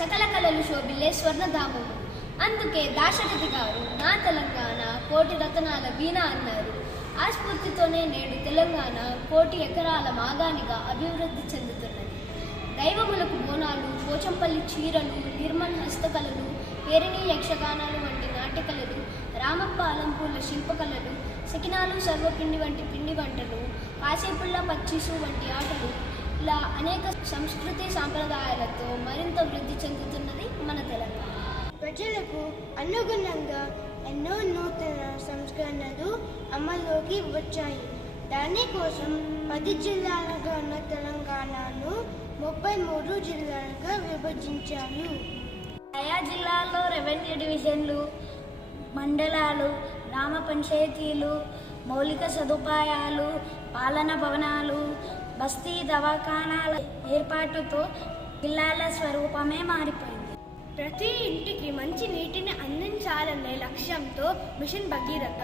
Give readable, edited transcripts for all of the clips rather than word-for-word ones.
సకల కళలు శోభిల్లే స్వర్ణధామము. అందుకే దాశరథి గారు నా తెలంగాణ కోటి రతనాల వీణ అన్నారు. ఆ స్ఫూర్తితోనే నేడు తెలంగాణ కోటి ఎకరాల మాగానిగా అభివృద్ధి చెందుతున్నది. దైవములకు బోనాలు, పోచంపల్లి చీరలు, నిర్మల్ హస్తకళలు, పేరిణి యక్షగానాలు వంటి నాట్యకళలు, రామప్ప అలంపూర్ల శిల్పకళలు, సకినాలు, సర్వపిండి వంటి పిండి వంటలు, కాసేపుల్ల పచ్చీసు వంటి ఆటలు, ఇలా అనేక సంస్కృతి సాంప్రదాయాలతో మరింత వృద్ధి చెందుతున్నది మన తెలంగాణ. ప్రజలకు అనుగుణంగా ఎన్నో నూతన సంస్కరణలు అమల్లోకి వచ్చాయి. దానికోసం 10 జిల్లాలుగా ఉన్న తెలంగాణను 33 జిల్లాలుగా విభజించారు. ఆయా జిల్లాల్లో రెవెన్యూ డివిజన్లు, మండలాలు, గ్రామ పంచాయతీలు, మౌలిక సదుపాయాలు, పాలన భవనాలు, బస్తీ దవాఖానాల ఏర్పాటుతో జిల్లాల స్వరూపమే మారిపోయింది. ప్రతి ఇంటికి మంచి నీటిని అందించాలనే లక్ష్యంతో మిషన్ భగీరథ.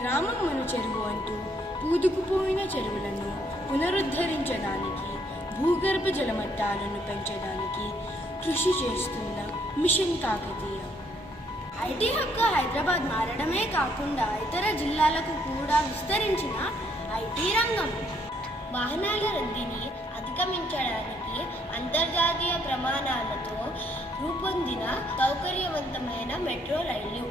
గ్రామం మన చెరువు అంటూ పూదుకుపోయిన చెరువులను పునరుద్ధరించడానికి, భూగర్భ జలమట్టాలను పెంచడానికి కృషి చేస్తున్న మిషన్ కాకతీయ. ఐటీ హబ్గా హైదరాబాద్ మారడమే కాకుండా ఇతర జిల్లాలకు కూడా విస్తరించిన ఐటీ రంగం. వాహనాల రద్దీని అధిగమించడానికి అంతర్జాతీయ ప్రమాణాలతో రూపొందిన సౌకర్యవంతమైన మెట్రో రైలు.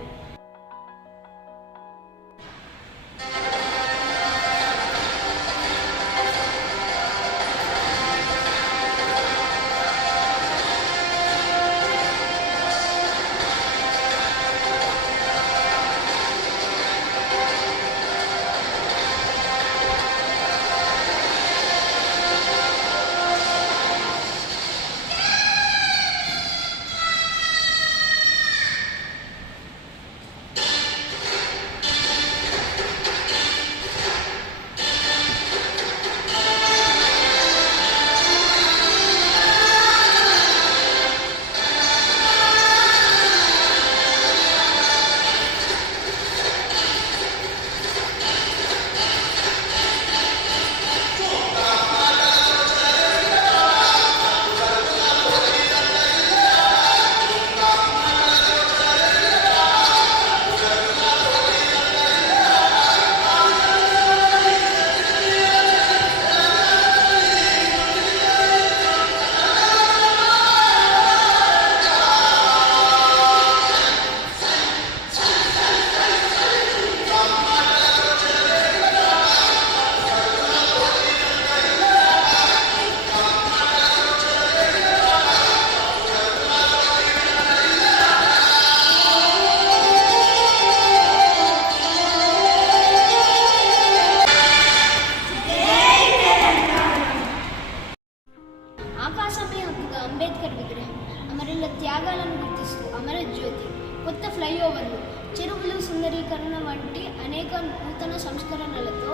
ఆకాశమే హక్కుగా అంబేద్కర్ విగ్రహం, అమరుల త్యాగాలను గుర్తిస్తూ అమరజ్యోతి, కొత్త ఫ్లైఓవర్లు, చెరువులు సుందరీకరణ వంటి అనేక నూతన సంస్కరణలతో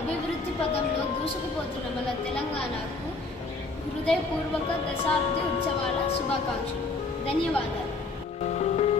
అభివృద్ధి పథంలో దూసుకుపోతున్న మన తెలంగాణకు హృదయపూర్వక దశాబ్ది ఉత్సవాల శుభాకాంక్షలు. ధన్యవాదాలు.